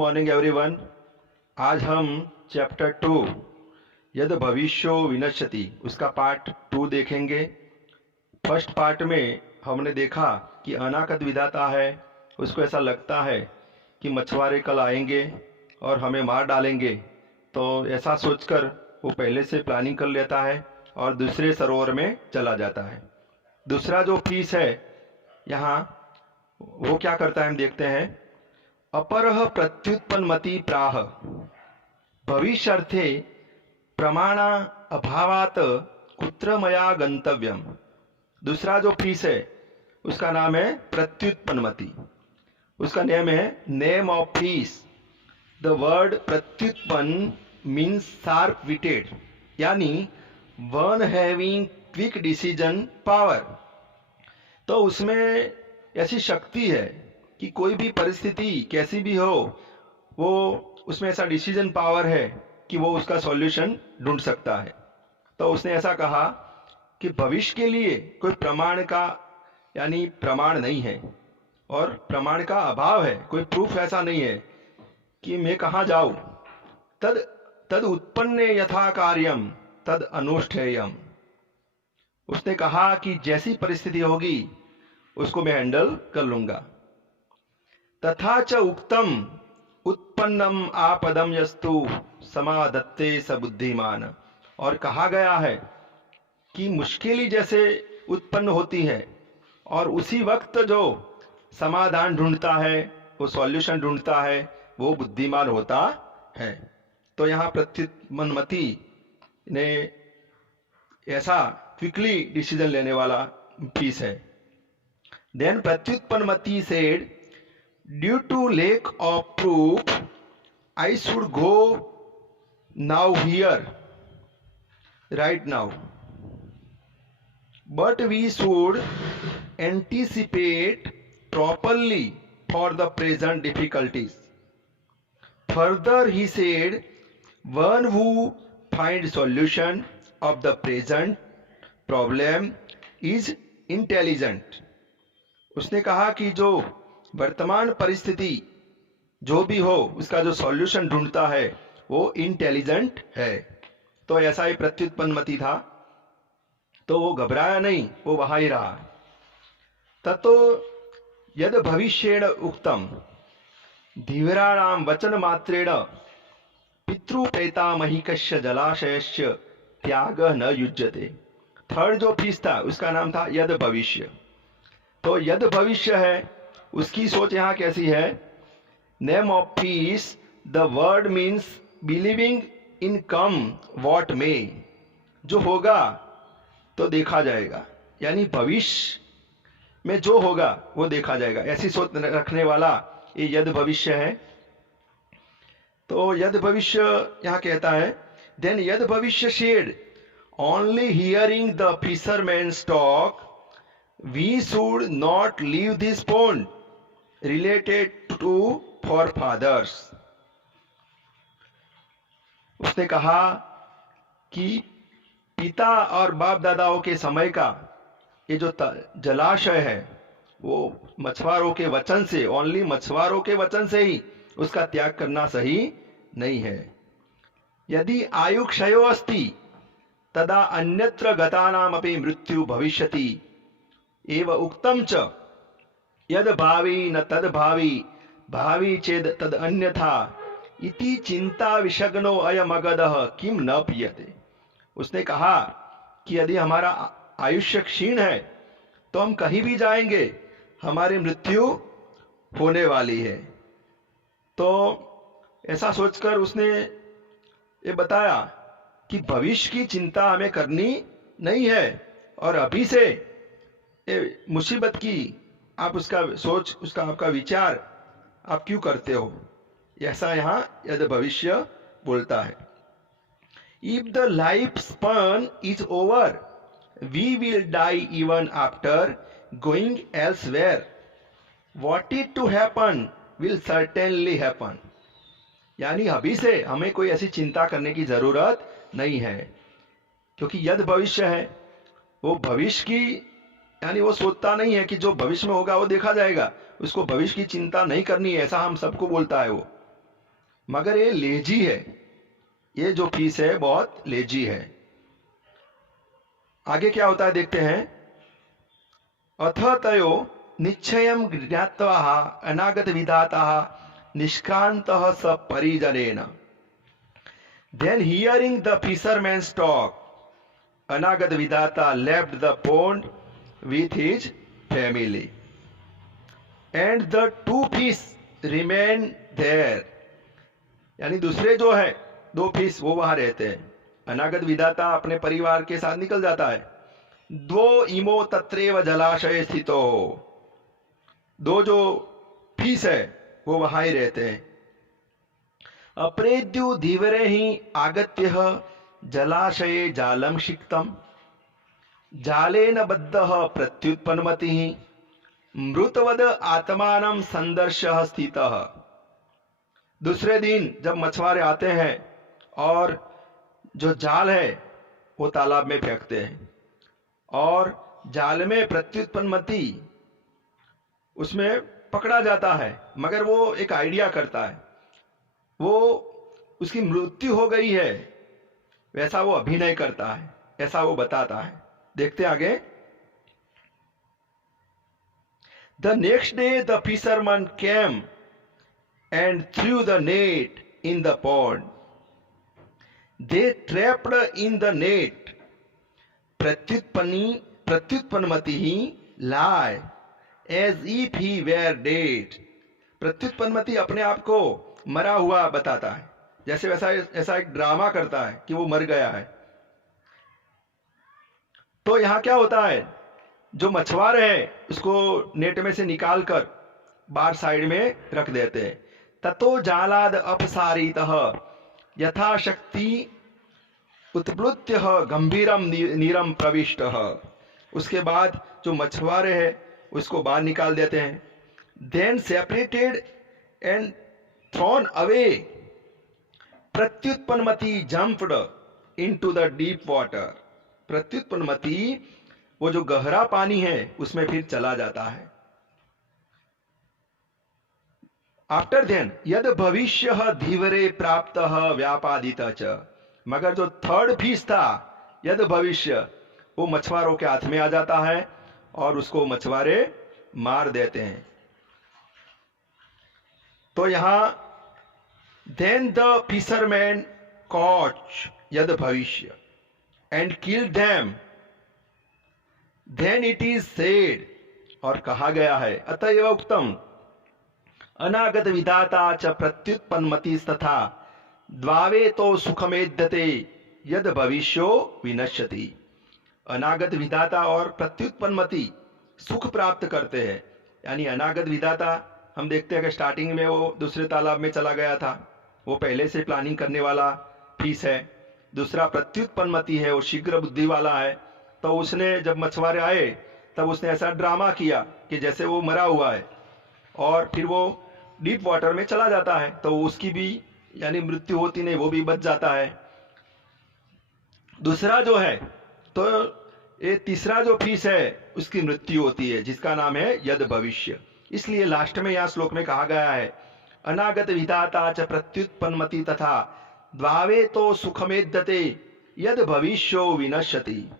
Morning everyone. आज हम chapter 2 यद भविष्यो विनश्यति उसका पार्ट 2 देखेंगे। फर्स्ट पार्ट में हमने देखा कि अनागत विधाता है, उसको ऐसा लगता है कि मछुआरे कल आएंगे और हमें मार डालेंगे, तो ऐसा सोचकर वो पहले से प्लानिंग कर लेता है और दूसरे सरोवर में चला जाता है। दूसरा जो फीस है यहाँ, वो क्या करता है हम देखते हैं। अपरह प्रत्युत्पन्नमति प्राह भविष्यर्थे प्रमाणा अभावात कुत्र मया गंतव्यम। दूसरा जो फीस है उसका नाम है प्रत्युत्पन्नमति। उसका name of fish. The word प्रत्युत्पन्न मीन्स शार्प विटेड, यानी one having quick decision power. तो उसमें ऐसी शक्ति है कि कोई भी परिस्थिति कैसी भी हो, वो उसमें ऐसा डिसीजन पावर है कि वो उसका सॉल्यूशन ढूंढ सकता है। तो उसने ऐसा कहा कि भविष्य के लिए कोई प्रमाण का यानी प्रमाण नहीं है और प्रमाण का अभाव है, कोई प्रूफ ऐसा नहीं है कि मैं कहाँ जाऊं। तद उत्पन्न यथा कार्यम तद अनुष्ठेयम। उसने कहा कि जैसी परिस्थिति होगी उसको मैं हैंडल कर लूंगा। तथा च उक्तम उत्पन्नम आपदम यस्तु समादत्ते स बुद्धिमान। और कहा गया है कि मुश्किल जैसे उत्पन्न होती है और उसी वक्त जो समाधान ढूंढता है, वो सॉल्यूशन ढूंढता है, वो बुद्धिमान होता है। तो यहाँ प्रत्युत्पन्नमति ने ऐसा क्विकली डिसीजन लेने वाला पीस है। Then Pratyutpannamati said, due to lack of proof I should go now here, right now. But we should anticipate properly for the present difficulties. Further, he said, one who finds solution of the present problem is intelligent. उसने कहा कि जो वर्तमान परिस्थिति जो भी हो उसका जो सॉल्यूशन ढूंढता है वो इंटेलिजेंट है। तो ऐसा ही प्रत्युत्पन्नमति था, तो वो घबराया नहीं, वो वहां ही रहा। ततो यद भविष्येण उक्तम धीवराणाम वचन मात्रेण पितृप्रेतामहिकस्य जलाशयस्य त्याग न युज्यते। थर्ड जो फीस था उसका नाम था यद भविष्य। तो यद भविष्य है उसकी सोच यहाँ कैसी है। Name of peace, the word means believing in come what may. जो होगा तो देखा जाएगा, यानी भविष्य में जो होगा वो देखा जाएगा, ऐसी सोच रखने वाला ये यद भविष्य है। तो यद भविष्य यहाँ कहता है, then Yad Bhavishya said only hearing the fishermen's talk we should not leave this pond related to for fathers. उसने कहा कि पिता और बाप दादाओं के समय का ये जो जलाशय है वो मछुआरों के वचन से, ओनली मछुआरों के वचन से ही उसका त्याग करना सही नहीं है। यदि आयु क्षयो अस्ति तदा अन्यत्र गतानामपि मृत्यु भविष्यति एव उक्तम च यद भावी न तद भावी भावी चेद तद अन्यथा इति चिंता विषग्नो अयमगदः किम न पीयते। उसने कहा कि यदि हमारा आयुष्य क्षीण है तो हम कहीं भी जाएंगे, हमारी मृत्यु होने वाली है। तो ऐसा सोचकर उसने ये बताया कि भविष्य की चिंता हमें करनी नहीं है और अभी से ये मुसीबत की आप उसका सोच, उसका आपका विचार आप क्यों करते हो, ऐसा यहाँ यद भविष्य बोलता है। If the life span is over we will die even after going elsewhere. What is to happen will certainly happen. यानी अभी से हमें कोई ऐसी चिंता करने की जरूरत नहीं है, क्योंकि यद भविष्य है, वो भविष्य की यानी वो सोचता नहीं है कि जो भविष्य में होगा वो देखा जाएगा, उसको भविष्य की चिंता नहीं करनी है, ऐसा हम सबको बोलता है वो। मगर ये लेजी है, ये जो फिश है बहुत लेजी है। आगे क्या होता है देखते हैं। अथ तयो निश्चयं ज्ञात्वा अनागत विधाता निष्क्रांतः स परिजनेन। Then hearing the fisherman's talk, अनागत विधाता left the pond with his family, and the two fish remained there. यानी दूसरे जो है दो फिश वो वहां रहते हैं। अनागत विधाता अपने परिवार के साथ निकल जाता है। दो इमो तत्रेव जलाशय स्थितो, दो जो फिश है वो वहां ही रहते हैं। अप्रेद्यु धीवरे ही आगत्य जलाशये जालम शिक्तम, जालेन बद्धः प्रत्युत्पन्नमति मृतवद आत्मानं संदर्शः स्थितः। दूसरे दिन जब मछुआरे आते हैं और जो जाल है वो तालाब में फेंकते हैं और जाल में प्रत्युत्पन्नमति उसमें पकड़ा जाता है, मगर वो एक आइडिया करता है, वो उसकी मृत्यु हो गई है वैसा वो अभिनय करता है, ऐसा वो बताता है। देखते आगे। The next day the fisherman came and threw the net in the pond. They trapped in the net. प्रत्युत्पन्नमति lie as if he were dead. प्रत्युत्पन्नमति अपने आप को मरा हुआ बताता है, जैसे वैसा ऐसा एक ड्रामा करता है कि वो मर गया है। तो यहां क्या होता है, जो मछुआरे है उसको नेट में से निकालकर बाहर साइड में रख देते हैं। ततो जालाद अपसारितः यथाशक्ति उत्प्लुत्य गंभीरम नीरम प्रविष्टः। उसके बाद जो मछुआरे है उसको बाहर निकाल देते हैं। Then separated and thrown away Pratyutpannamati jumped into the deep water. Pratyutpannamati वो जो गहरा पानी है उसमें फिर चला जाता है। आफ्टर देन यद भविष्य धीवरे प्राप्त व्यापादित च। मगर जो थर्ड फिश था यद भविष्य वो मछुआरों के हाथ में आ जाता है और उसको मछुआरे मार देते हैं। तो यहां then the fisherman caught Yad Bhavishya and killed them. Then it is said, और कहा गया है अतएव उक्तम अनागत विधाता च प्रत्युत्पन्नमति तथा द्वावे तो सुखमेद्यते यद भविष्यो विनश्यति। अनागत विधाता और प्रत्युत्पन्नमति सुख प्राप्त करते हैं। यानी अनागत विधाता हम देखते हैं कि स्टार्टिंग में वो दूसरे तालाब में चला गया था, वो पहले से प्लानिंग करने वाला फिश है। दूसरा प्रत्युत्पन्नमति है, वो शीघ्र बुद्धि वाला है। तो उसने जब मछुआरे आए तब उसने ऐसा ड्रामा किया कि जैसे वो मरा हुआ है और फिर वो डीप वाटर में चला जाता है, तो उसकी भी यानी मृत्यु होती नहीं, वो भी बच जाता है। दूसरा जो है तो ये तीसरा जो फिश है उसकी मृत्यु होती है, जिसका नाम है यद भविष्य। इसलिए लास्ट में यह श्लोक में कहा गया है अनागत विधाता च प्रत्युत्पन्नमति तथा द्वावे तो सुखमेद्यते यद भविष्यो विनश्यति।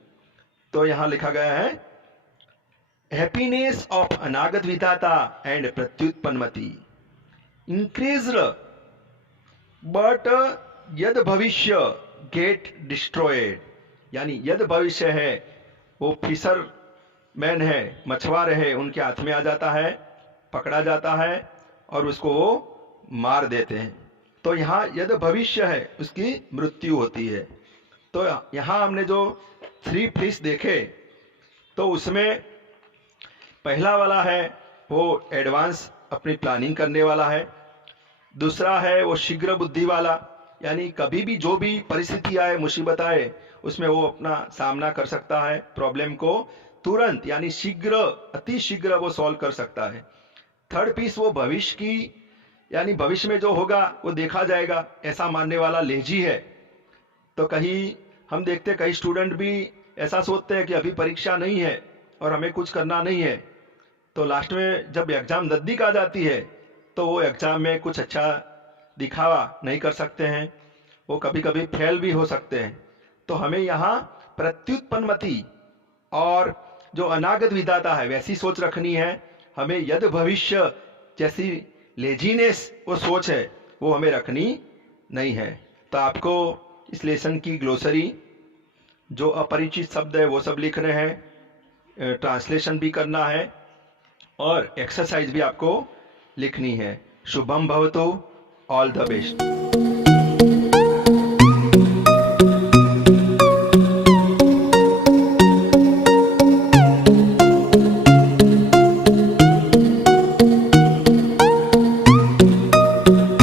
तो यहां लिखा गया है हैप्पीनेस ऑफ अनागत विधाता एंड प्रत्युत्पन्नमति increased, but यद भविष्य गेट डिस्ट्रॉयड। यानी यद भविष्य है वो फिशर मैन है, मछुआरे है, उनके हाथ में आ जाता है, पकड़ा जाता है और उसको वो मार देते हैं। तो यहाँ यद भविष्य है उसकी मृत्यु होती है। तो यहाँ हमने जो 3 फिश देखे तो उसमें पहला वाला है वो एडवांस अपनी प्लानिंग करने वाला है। दूसरा है वो शीघ्र बुद्धि वाला, यानी कभी भी जो भी परिस्थिति आए, मुसीबत आए, उसमें वो अपना सामना कर सकता है, प्रॉब्लम को तुरंत यानी शीघ्र, अति शीघ्र वो सॉल्व कर सकता है। थर्ड पीस वो भविष्य की यानी भविष्य में जो होगा वो देखा जाएगा, ऐसा मानने वाला लेजी है। तो कहीं हम देखते कई स्टूडेंट भी ऐसा सोचते हैं कि अभी परीक्षा नहीं है और हमें कुछ करना नहीं है, तो लास्ट में जब एग्जाम नजदीक आ जाती है तो वो एग्जाम में कुछ अच्छा दिखावा नहीं कर सकते हैं, वो कभी कभी फेल भी हो सकते हैं। तो हमें यहाँ प्रत्युत्पन्नमति और जो अनागत विधाता है वैसी सोच रखनी है। हमें यद भविष्य जैसी लेजीनेस वो सोच है वो हमें रखनी नहीं है। तो आपको इस लेसन की ग्लोसरी जो अपरिचित शब्द है वो सब लिख रहे हैं, ट्रांसलेशन भी करना है और एक्सरसाइज भी आपको लिखनी है। शुभम भवतु, ऑल द बेस्ट।